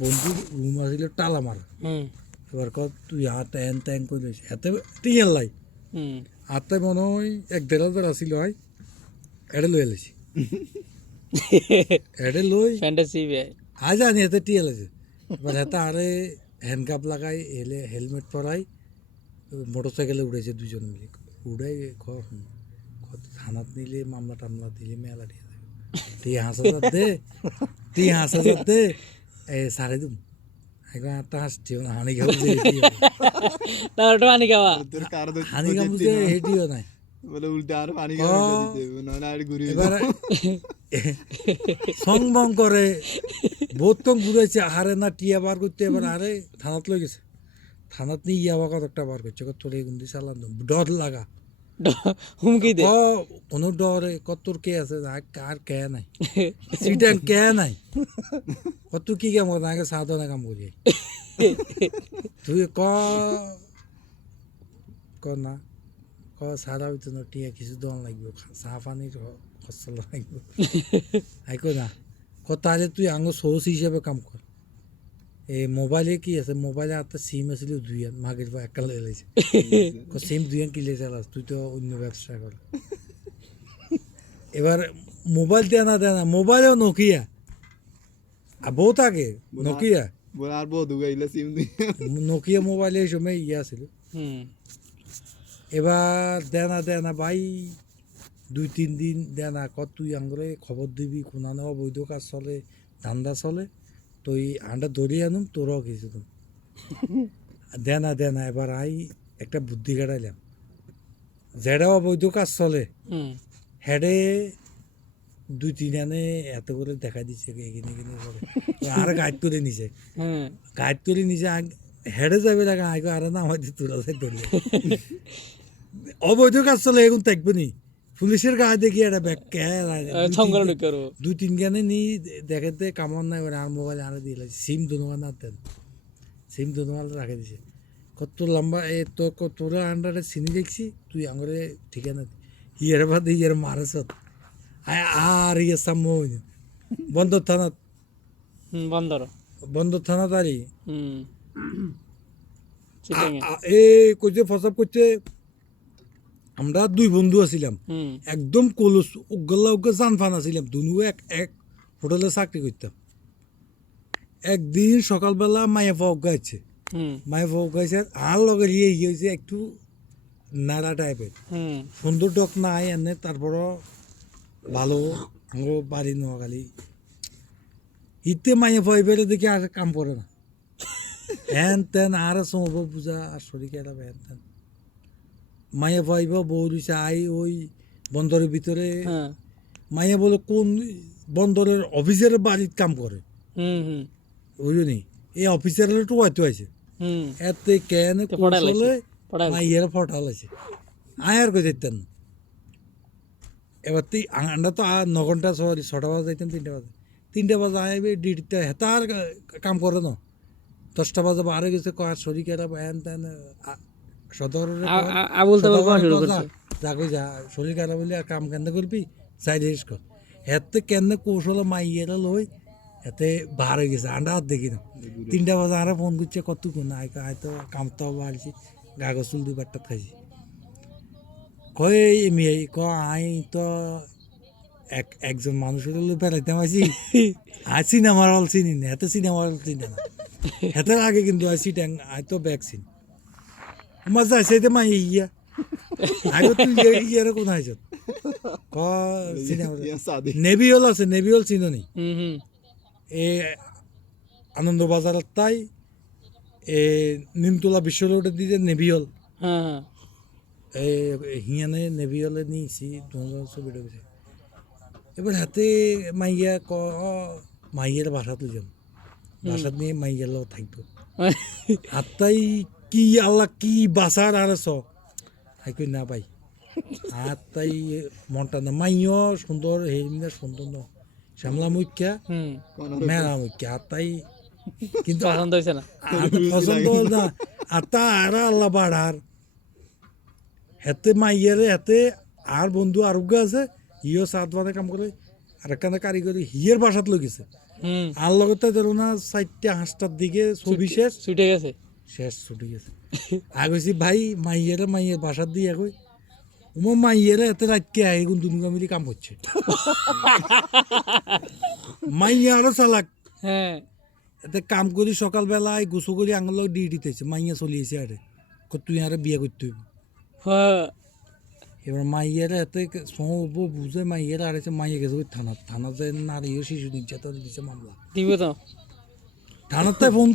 বন্ধুর রুম আছিল টালা মারা এবার কত তুই হাত ট্যাং ট্যাং করে এতে টিয়ার লাই হাতে মনে হয় 1,500 আসিল হয় এটা লই এলেছি এটা লই ফ্যান্টাসি আজ আনি এতে টিয়াল আছে এবার হাতে আরে হ্যান্ডকাপ লাগাই এলে হেলমেট পরাই মোটর সাইকেলে উড়েছে দুজন মিলে উড়াই কত থানাত নিলে মামলা টামলা দিলে মেলা টিয়া 5,000 দে টিয়া 5,000 দে এ সারে দিম এখন একটা হাসছিও না হানি খাবো যে না ওটা পানি খাওয়া হানি খাবো যে হেটিও নাই বলে উল্টে আর পানি খাওয়া দিতে না না আর ঘুরে এবার সং বং করে বহুত তো ঘুরেছে আরে না টিয়া বার করতে এবার আরে থানাত লই গেছে থানাত নিয়ে ইয়াবা কত একটা বার করছে কত তোর এগুন দিয়ে চালান ডর লাগা হুমকি দে কোনো ডরে কত তোর কে আছে কার কে নাই সিটাং কে নাই কত কি কাম করে আগে সাধনা কাম করি তুই না সারা হইতো না টিয়া কিছু দন লাগবে চা পানির খরচা লাগবে আইকো না তাহলে তুই আঙ্গ সোর্স হিসাবে কাম কর এই মোবাইলে কি আছে মোবাইলে হাতে সিম আছিল দুইয়ান মাগের বা একাল এলাইছে সিম দুইয়ান কিলে চালাস তুই তো অন্য ব্যবসা কর এবার মোবাইল দেয় না মোবাইলেও নোকিয়া আর বহুত আগে নোকিয়া বলে আর বহুত গাইলা সিম দিয়ে নোকিয়া মোবাইলে এই সময় ছিল এবার দেনা ভাই 2-3 দিন দেনা কত তুই আঙ্গরে খবর দিবি কোনানো অবৈধ কাজ চলে ধান্দা চলে তুই আন্ডা ধরিয়ে আনুম তোরাও কিছু তুমি দেনা এবার একটা বুদ্ধি কাটাইলাম যেটা অবৈধ কাজ চলে হেডে 2-3 আনে এত করে দেখা দিচ্ছে এখানে করে আর গাইড করে নিছে হেডে যাবে লাগে আগে আর না হয়তো তোরা ধরিয়ে অবৈধ কাজ চলে এখন থাকবে নি পুলিশের গায়ে দেখি একটা ব্যাগ 2-3 গানে নি দেখাতে কামন নাই আর মোবাইল আরে দিয়ে সিম দুনোয়ান আনতেন সিম দুনোয়াল রাখে দিছে কত লম্বা তো তোরা আন্ডারে চিনি দেখছি তুই আঙরে ঠিকানা ইয়ার বাদে ইয়ার মারাস আর ইয়ে সাম্য বন্দর থানাত বন্দর থানাত আরি কইতে ফসাব করতে আমরা 2 বন্ধু আছিলাম একদম কলস উগল্লা জান ফান আছিলাম দুনু এক হোটেলে চাকরি করতাম একদিন সকালবেলা মায়া পাওক গাইছে আর লগে ইয়ে হয়েছে একটু নাড়া টাইপের সুন্দর ডক নাই এনে তারপরও ভালো আমার বাড়ি নোয়াখালী ইতে মায়া পাইবে দেখি আর কাম করে না হ্যান তেন আর সমব পূজা আর শরীর এটা হ্যান তেন মায়া পাইব বউ দিছে ওই বন্দরের ভিতরে মায়া বলে কোন বন্দরের অফিসের বাড়ির কাম করে বুঝলি এই অফিসারের টোয়াইতে আছে এতে কেন কৌশলে মাইয়ের ফটাল আছে আর কই যেতেন না এবার তুই আমরা তো 9 ঘন্টা 6টা বাজে যাইতাম 3টা বাজে আইবে ডিউটিতে হেতার কাম করে না 10টা বাজে বারে গেছে কার শরীর খারাপ হ্যান তেন সদর যাকে যা শরীর খারাপ হলে কাম কেন করবি সাইড রেস কর হেতে কেন কৌশলে মাইয়ের লই এতে বার হয়ে গেছে আন্ডা হাত দেখি না 3টা বাজে আরে ফোন করছে কতক্ষণ আয় তো কামটাও বাড়ছি কাগজ চুল 2 খাইছি কয় মেয়ে তো একজন মানুষের বেড়াইতাম আছি আর সিনেমার হল চিনি না এত সিনেমার হল চিনি না হেতার আগে কিন্তু আছি ট্যাং তো ব্যাগ চিনি মজা আছে মাই ইয়া আগে তুই ইয়ার কোন আইছ সিনেমা নেভি হল আছে নেভি হল চিনো নি এ আনন্দ বাজারের তাই এ নিমতলা বিশ্ব রোডের দিকে নেভি হল হিয়ানে নেভি হলে নিয়েছি 2014 গেছে এবার হাতে মাইয়া মাইয়ের বাসা তুললাম বাসাত নিয়ে মাইয়ার লোক থাকতো হাতটাই কি আল্লাহ কি বাসার আর কই না পাই হাতটাই মনটা না মাইও সুন্দর হেমিনা সুন্দর ন শ্যামলা মুখ্যা মেলা মুখ্যা হাতটাই কিন্তু পছন্দ না আত্মা আর আল্লাহ বাড়ার হেতে মাইয়ারে হেতে আর বন্ধু আরোগ্য আছে হিও 7 বারে কাম করে আর একখানে কারিগরি হিয়ের বাসাত লই গেছে হুম আর লগতে ধরো না 4টা-5টার দিকে ছবি শেষ ছুটে গেছে শেষ ছুটি গেছে আগেছি ভাই মাইয়ের বাসার দিয়ে কই উমা মাইয়েরা এত রাতকে আয় এখন দুনুকা মিলি কাম করছে মাইয়া আরো চালাক হ্যাঁ এতে কাম করি সকালবেলায় গোসল করি আঙুল ডিউটিতেছে মাইয়া চলিয়েছে আরে তুই আরে বিয়ে করতে হইব হ্যাঁ এবার মাইয়েরা এতে বুঝে মাইয়েরা আরেছে মাইয়া গেছে ওই থানা যায় নারী ও শিশু নির্যাতন দিছে মামলা দিব তো থানার তাই ফোন